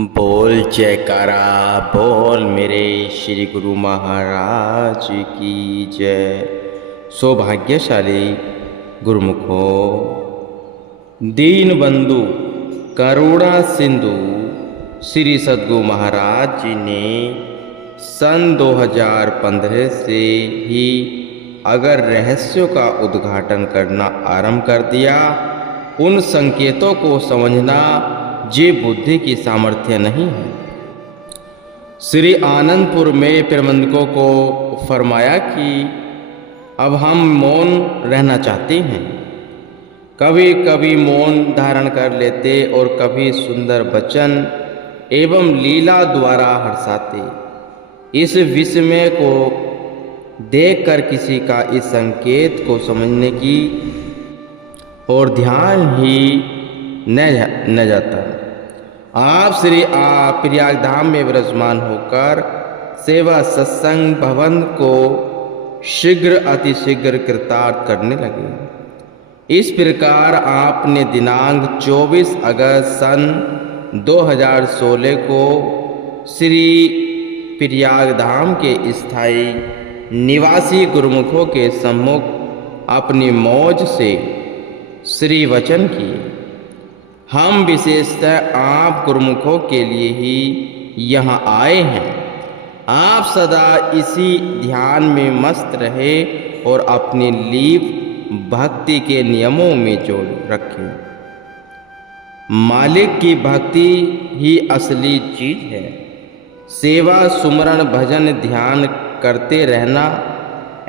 बोल जयकारा बोल मेरे श्री गुरु महाराज की जय। सौभाग्यशाली गुरुमुखो, दीन बंधु करुणा सिंधु श्री सद्गुरु महाराज जी ने सन 2015 से ही अगर रहस्यों का उद्घाटन करना आरंभ कर दिया, उन संकेतों को समझना ये बुद्धि की सामर्थ्य नहीं है। श्री आनंदपुर में प्रबंधकों को फरमाया कि अब हम मौन रहना चाहते हैं। कभी कभी मौन धारण कर लेते और कभी सुंदर वचन एवं लीला द्वारा हर्षाते। इस विस्मय को देखकर किसी का इस संकेत को समझने की और ध्यान ही न जाता। आप श्री प्रयाग धाम में विराजमान होकर सेवा सत्संग भवन को शीघ्र अतिशीघ्र कृतार्थ करने लगे। इस प्रकार आपने दिनांक 24 अगस्त सन 2016 को श्री प्रयाग धाम के स्थायी निवासी गुरुमुखों के सम्मुख अपनी मौज से श्री वचन किए। हम विशेषतः आप गुरुमुखों के लिए ही यहाँ आए हैं। आप सदा इसी ध्यान में मस्त रहे और अपनी लीप भक्ति के नियमों में जोड़ रखें। मालिक की भक्ति ही असली चीज है। सेवा सुमरण भजन ध्यान करते रहना,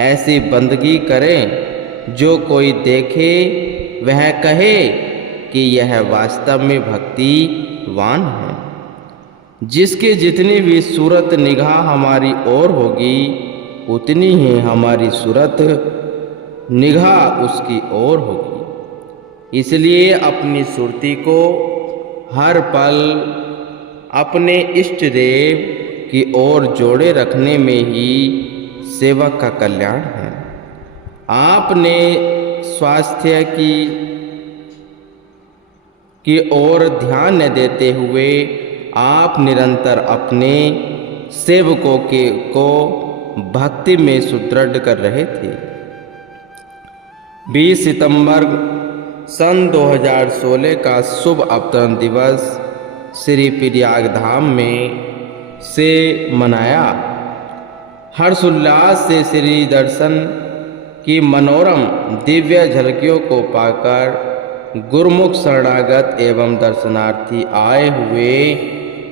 ऐसी बंदगी करें जो कोई देखे वह कहे कि यह वास्तव में भक्तिवान है। जिसकी जितनी भी सूरत निगाह हमारी ओर होगी, उतनी ही हमारी सूरत निगाह उसकी ओर होगी। इसलिए अपनी सुरती को हर पल अपने इष्ट देव की ओर जोड़े रखने में ही सेवक का कल्याण है। आपने स्वास्थ्य की ओर ध्यान न देते हुए आप निरंतर अपने सेवकों को भक्ति में सुदृढ़ कर रहे थे। 20 सितंबर सन 2016 का शुभ अवतरण दिवस श्री प्रयाग धाम में से मनाया। हर्षोल्लास से श्री दर्शन की मनोरम दिव्य झलकियों को पाकर गुरुमुख शरणागत एवं दर्शनार्थी आए हुए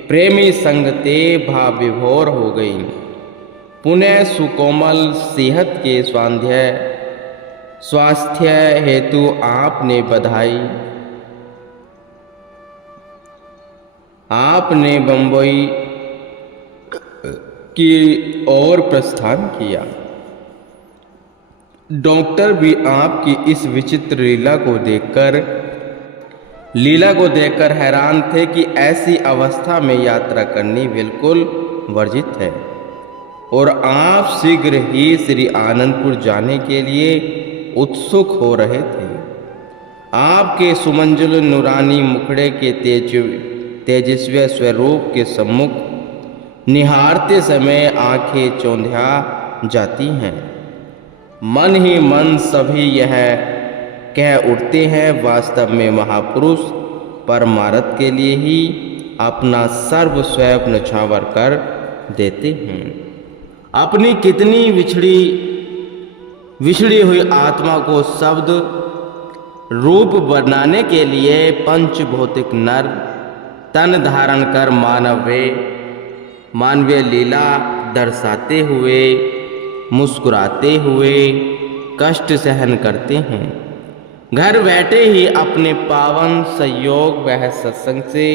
प्रेमी संगते भाव विभोर हो गई। पुनः सुकोमल सेहत के स्वास्थ्य हेतु आपने बंबई की ओर प्रस्थान किया। डॉक्टर भी आपकी इस विचित्र लीला को देखकर हैरान थे कि ऐसी अवस्था में यात्रा करनी बिल्कुल वर्जित है, और आप शीघ्र ही श्री आनंदपुर जाने के लिए उत्सुक हो रहे थे। आपके सुमंजुल नूरानी मुखड़े के तेजस्वी स्वरूप के सम्मुख निहारते समय आंखें चौंधिया जाती हैं। मन ही मन सभी यह कह उठते हैं, वास्तव में महापुरुष परमार्थ के लिए ही अपना सर्वस्व न्यौछावर कर देते हैं। अपनी कितनी विछड़ी हुई आत्मा को शब्द रूप बनाने के लिए पंचभौतिक नर तन धारण कर मानवीय लीला दर्शाते हुए मुस्कुराते हुए कष्ट सहन करते हैं। घर बैठे ही अपने पावन संयोग वह सत्संग से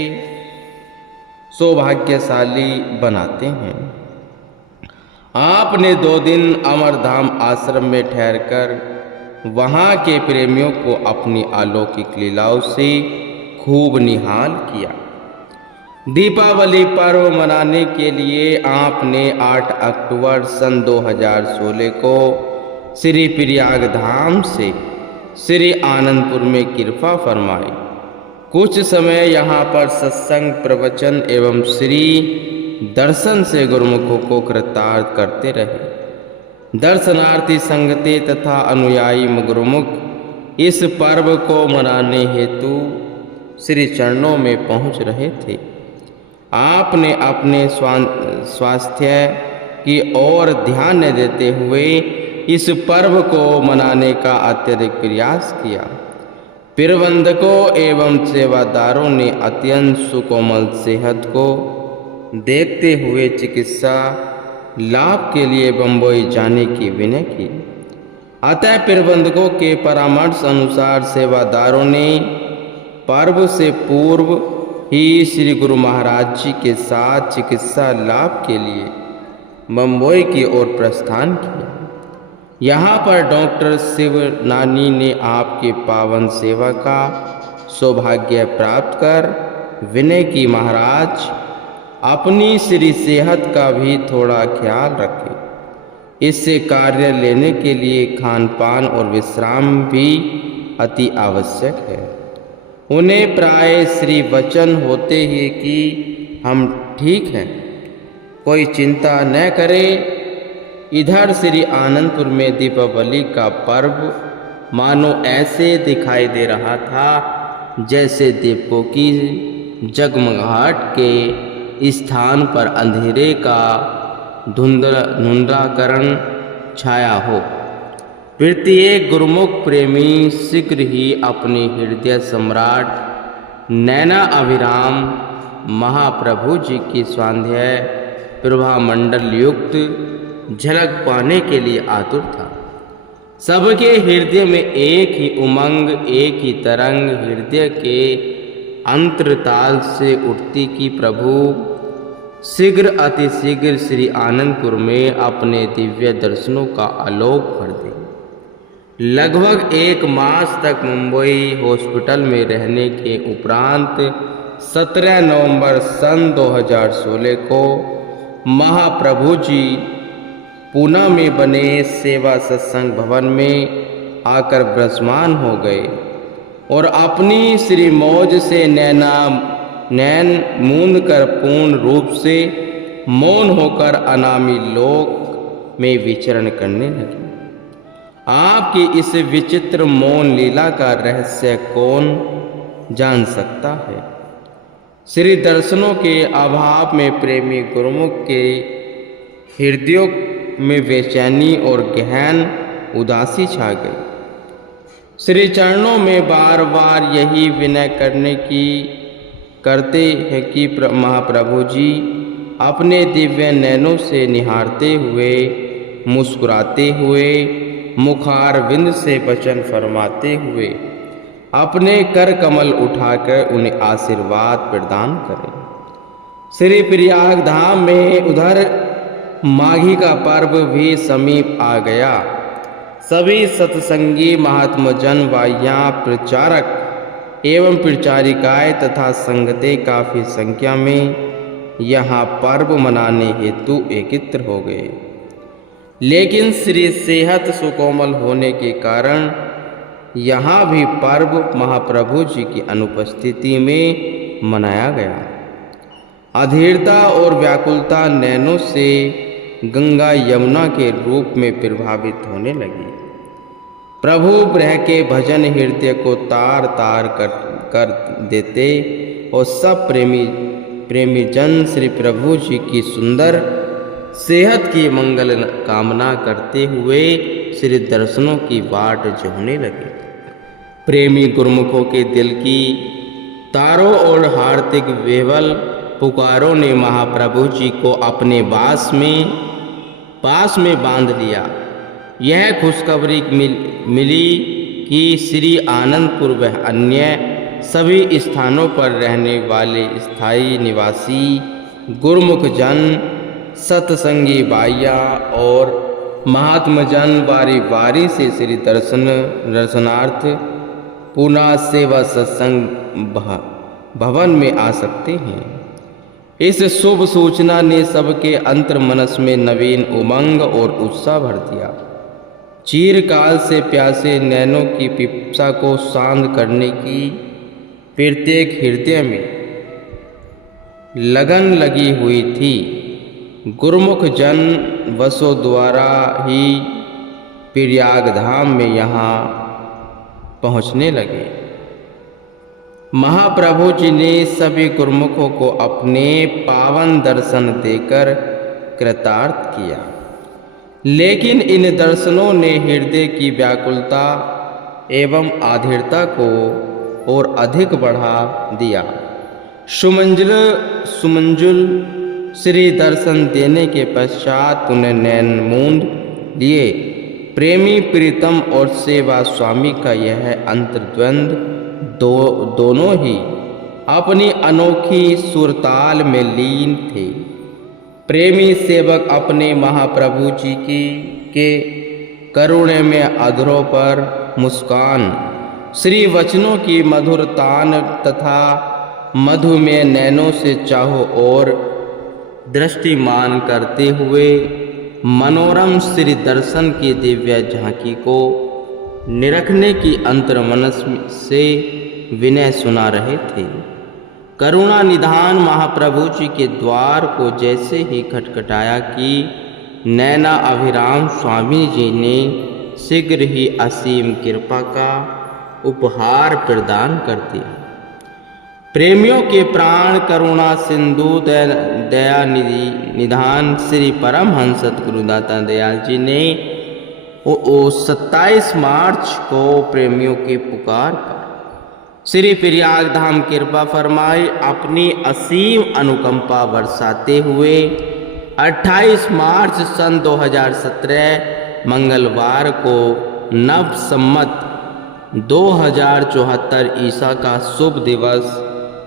सौभाग्यशाली बनाते हैं। आपने 2 दिन अमरधाम आश्रम में ठहरकर वहाँ के प्रेमियों को अपनी अलौकिक लीलाओं से खूब निहाल किया। दीपावली पर्व मनाने के लिए आपने 8 अक्टूबर सन 2016 को श्री प्रयाग धाम से श्री आनंदपुर में कृपा फरमाई। कुछ समय यहाँ पर सत्संग, प्रवचन एवं श्री दर्शन से गुरुमुखों को कृतार्थ करते रहे। दर्शनार्थी संगते तथा अनुयायी गुरुमुख इस पर्व को मनाने हेतु श्री चरणों में पहुँच रहे थे। आपने अपने स्वास्थ्य की ओर ध्यान न देते हुए इस पर्व को मनाने का अत्यधिक प्रयास किया। प्रबंधकों एवं सेवादारों ने अत्यंत सुकोमल सेहत को देखते हुए चिकित्सा लाभ के लिए बम्बई जाने की विनय की। अतः प्रबंधकों के परामर्श अनुसार सेवादारों ने पर्व से पूर्व ही श्री गुरु महाराज जी के साथ चिकित्सा लाभ के लिए बम्बई की ओर प्रस्थान किया। यहाँ पर डॉक्टर शिव नानी ने आपके पावन सेवा का सौभाग्य प्राप्त कर विनय की, महाराज अपनी श्री सेहत का भी थोड़ा ख्याल रखें। इससे कार्य लेने के लिए खान पान और विश्राम भी अति आवश्यक है। उन्हें प्राय श्री वचन होते ही कि हम ठीक हैं, कोई चिंता न करे। इधर श्री आनंदपुर में दीपावली का पर्व मानो ऐसे दिखाई दे रहा था जैसे दीपकों की जगमगाहट के स्थान पर अंधेरे का धुंधलाकरण छाया हो। प्रत्येक गुरुमुख प्रेमी शीघ्र ही अपने हृदय सम्राट नैना अभिराम महाप्रभु जी की स्वाध्याय प्रभा मंडल युक्त झलक पाने के लिए आतुर था। सबके हृदय में एक ही उमंग, एक ही तरंग हृदय के अंतरताल से उठती कि प्रभु शीघ्र अति शीघ्र श्री आनंदपुर में अपने दिव्य दर्शनों का आलोक भर दे। लगभग 1 मास तक मुंबई हॉस्पिटल में रहने के उपरांत 17 नवंबर सन 2016 को महाप्रभु जी पूना में बने सेवा सत्संग भवन में आकर विराजमान हो गए और अपनी श्री मौज से नैन मूंद कर पूर्ण रूप से मौन होकर अनामी लोक में विचरण करने लगे। आपकी इस विचित्र मौन लीला का रहस्य कौन जान सकता है? श्री दर्शनों के अभाव में प्रेमी गुरुमुख के हृदयों में बेचैनी और गहन उदासी छा गई। श्री चरणों में बार बार यही विनय करते हैं कि महाप्रभु जी अपने दिव्य नैनों से निहारते हुए, मुस्कुराते हुए, मुखारविंद से वचन फरमाते हुए अपने कर कमल उठाकर उन्हें आशीर्वाद प्रदान करें। श्री प्रयाग धाम में उधर माघी का पर्व भी समीप आ गया। सभी सत्संगी महात्मजन वाया प्रचारक एवं प्रचारिकाएं तथा संगतें काफी संख्या में यहाँ पर्व मनाने हेतु एकत्र हो गए। लेकिन श्री सेहत सुकोमल होने के कारण यहाँ भी पर्व महाप्रभु जी की अनुपस्थिति में मनाया गया। अधीरता और व्याकुलता नैनों से गंगा यमुना के रूप में प्रभावित होने लगी। प्रभु ब्रह के भजन हृदय को तार तार कर देते और सब प्रेमी जन श्री प्रभु जी की सुंदर सेहत की मंगल कामना करते हुए श्री दर्शनों की बाट जोहने लगे। प्रेमी गुरुमुखों के दिल की तारों और हार्दिक वेवल पुकारों ने महाप्रभु जी को अपने पास में बांध लिया। यह खुशखबरी मिली कि श्री आनंदपुर व अन्य सभी स्थानों पर रहने वाले स्थायी निवासी गुरुमुख जन, सत्संगी बाइया और महात्मजन बारी बारी से श्री दर्शनार्थ पूना सेवा सत्संग भवन में आ सकते हैं। इस शुभ सूचना ने सबके अंतर मनस में नवीन उमंग और उत्साह भर दिया। चीरकाल से प्यासे नैनों की पिपासा को शांत करने की प्रत्येक हृदय में लगन लगी हुई थी। गुरुमुख जन वसों द्वारा ही प्रयाग धाम में यहाँ पहुँचने लगे। महाप्रभु जी ने सभी गुरुमुखों को अपने पावन दर्शन देकर कृतार्थ किया, लेकिन इन दर्शनों ने हृदय की व्याकुलता एवं आधीरता को और अधिक बढ़ा दिया। सुमंजुल श्री दर्शन देने के पश्चात उन्हें नैन मूंद लिए। प्रेमी प्रीतम और सेवा स्वामी का यह अंतर्द्वंद दोनों ही अपनी अनोखी सुरताल में लीन थे। प्रेमी सेवक अपने महाप्रभु जी के करुणे में अधरों पर मुस्कान, श्री वचनों की मधुरतान तथा मधुमेह नैनों से चाहो और दृष्टिमान करते हुए मनोरम श्री दर्शन की दिव्य झांकी को निरखने की अंतर्मनस से विनय सुना रहे थे। करुणा निधान महाप्रभु जी के द्वार को जैसे ही खटखटाया कि नैना अभिराम स्वामी जी ने शीघ्र ही असीम कृपा का उपहार प्रदान कर दिया। प्रेमियों के प्राण करुणा सिंधु दया निधान श्री परमहंस सद्गुरुदाता दयाल जी ने 27 मार्च को प्रेमियों के पुकार पर श्री प्रयाग धाम कृपा फरमाई। अपनी असीम अनुकंपा बरसाते हुए 28 मार्च सन 2017 मंगलवार को नव संमत 2074 ईसा का शुभ दिवस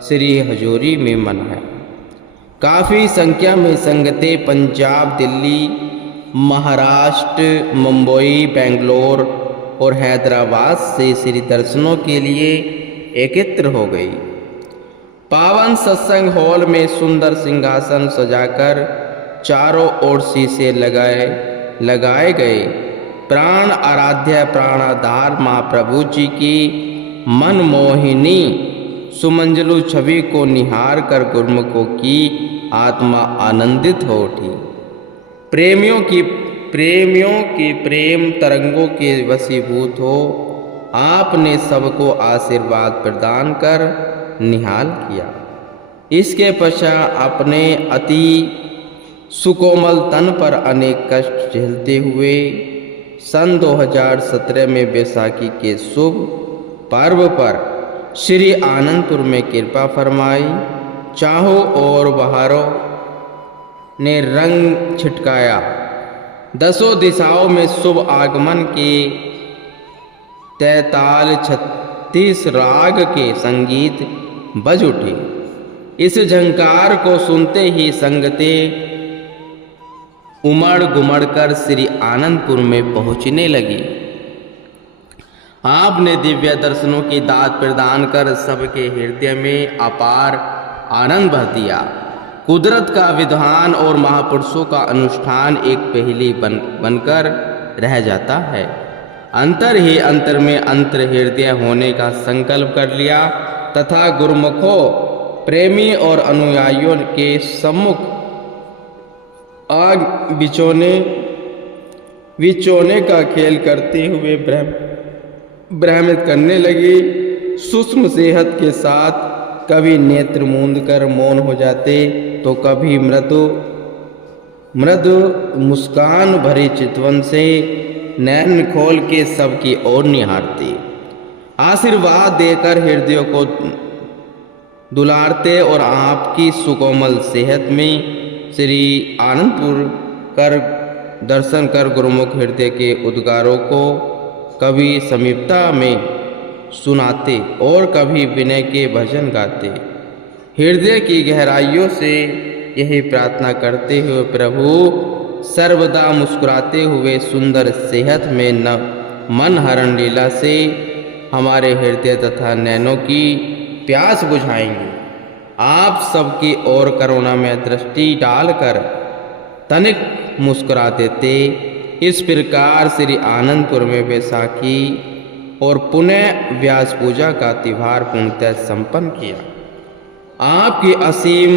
श्री हजूरी में मनाया। काफ़ी संख्या में संगतें पंजाब, दिल्ली, महाराष्ट्र, मुंबई, बेंगलोर और हैदराबाद से श्री दर्शनों के लिए एकत्र हो गई। पावन सत्संग हॉल में सुंदर सिंहासन सजाकर चारों ओर शीशे लगाए गए। प्राण आराध्य प्राणाधार महाप्रभु जी की मनमोहिनी सुमंजलु छवि को निहार कर गुरुमुखों की आत्मा आनंदित हो उठी। प्रेमियों की प्रेम तरंगों के वशीभूत हो आपने सबको आशीर्वाद प्रदान कर निहाल किया। इसके पश्चात अपने अति सुकोमल तन पर अनेक कष्ट झेलते हुए सन 2017 में बैसाखी के शुभ पर्व पर श्री आनंदपुर में कृपा फरमाई। चाहों और बहारों ने रंग छिटकाया। दसों दिशाओं में शुभ आगमन के 43 राग के संगीत बज उठे। इस झंकार को सुनते ही संगतें उमड़ गुमड़ कर श्री आनंदपुर में पहुंचने लगी। आपने दिव्य दर्शनों की दात प्रदान कर सबके हृदय में अपार आनंद भर दिया। कुदरत का विधान और महापुरुषों का अनुष्ठान एक पहेली बनकर रह जाता है। अंतर ही अंतर में अंतर हृदय होने का संकल्प कर लिया तथा गुरुमुखों, प्रेमी और अनुयायियों के सम्मुख आग बिचोने का खेल करते हुए भ्रमित करने लगी। सूक्ष्म सेहत के साथ कभी नेत्र मूंद कर मौन हो जाते तो कभी मृदु मुस्कान भरे चितवन से नैन खोल के सबकी ओर निहारते, आशीर्वाद देकर हृदयों को दुलारते और आपकी सुकोमल सेहत में श्री आनंदपुर कर दर्शन कर गुरुमुख हृदय के उद्गारों को कभी समीपता में सुनाते और कभी विनय के भजन गाते। हृदय की गहराइयों से यही प्रार्थना करते हुए प्रभु सर्वदा मुस्कुराते हुए सुंदर सेहत में मन हरण लीला से हमारे हृदय तथा नैनों की प्यास बुझाएंगे। आप सबकी ओर करुणा में दृष्टि डालकर तनिक मुस्कुरा देते। इस प्रकार श्री आनंदपुर में बैसाखी और पुनः व्यास पूजा का त्योहार पूर्णतः संपन्न किया। आपकी असीम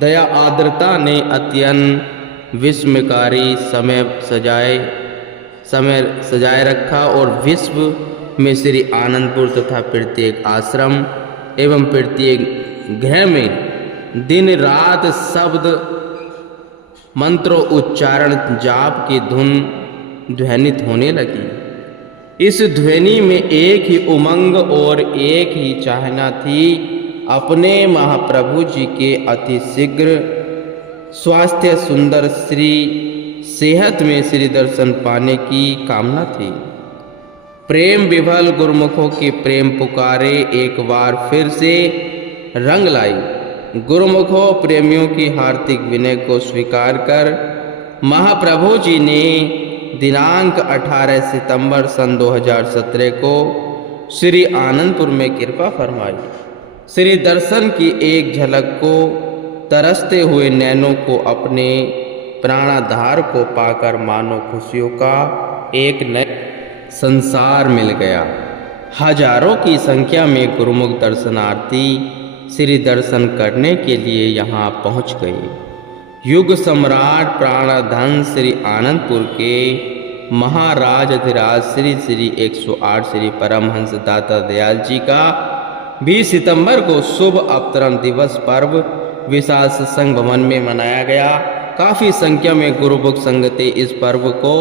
दया आर्द्रता ने अत्यंत विस्मयकारी समय सजाए रखा और विश्व में श्री आनंदपुर तथा प्रत्येक आश्रम एवं प्रत्येक गृह में दिन रात शब्द मंत्रों उच्चारण जाप की धुन ध्वनित होने लगी। इस ध्वनि में एक ही उमंग और एक ही चाहना थी, अपने महाप्रभु जी के अति शीघ्र स्वास्थ्य सुंदर श्री सेहत में श्री दर्शन पाने की कामना थी। प्रेम विभल गुरुमुखों की प्रेम पुकारे एक बार फिर से रंग लाई। गुरुमुखों प्रेमियों की हार्दिक विनय को स्वीकार कर महाप्रभु जी ने दिनांक 18 सितंबर सन 2017 को श्री आनंदपुर में कृपा फरमाई। श्री दर्शन की एक झलक को तरसते हुए नैनों को अपने प्राणाधार को पाकर मानो खुशियों का एक नया संसार मिल गया। हजारों की संख्या में गुरुमुख दर्शनार्थी श्री दर्शन करने के लिए यहाँ पहुँच गए। युग सम्राट प्राणधन श्री आनंदपुर के महाराज अधिराज श्री श्री 108 श्री परमहंस दाता दयाल जी का 20 सितंबर को शुभ अवतरण दिवस पर्व विशाल सत्संग भवन में मनाया गया। काफ़ी संख्या में गुरुमुख संगतें इस पर्व को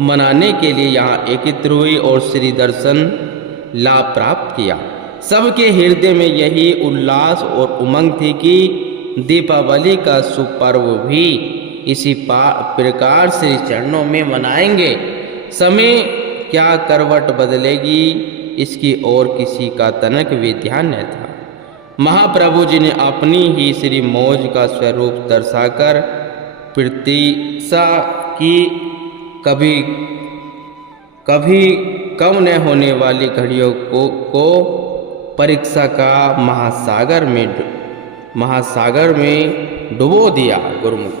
मनाने के लिए यहाँ एकत्र हुई और श्री दर्शन लाभ प्राप्त किया। सबके हृदय में यही उल्लास और उमंग थी कि दीपावली का शुभ पर्व भी इसी प्रकार श्री चरणों में मनाएंगे। समय क्या करवट बदलेगी इसकी और किसी का तनक भी ध्यान न था। महाप्रभु जी ने अपनी ही श्री मौज का स्वरूप दर्शाकर प्रतीक्षा की कभी कम न होने वाली घड़ियों को परीक्षा का महासागर में डुबो दिया। गुरुमुख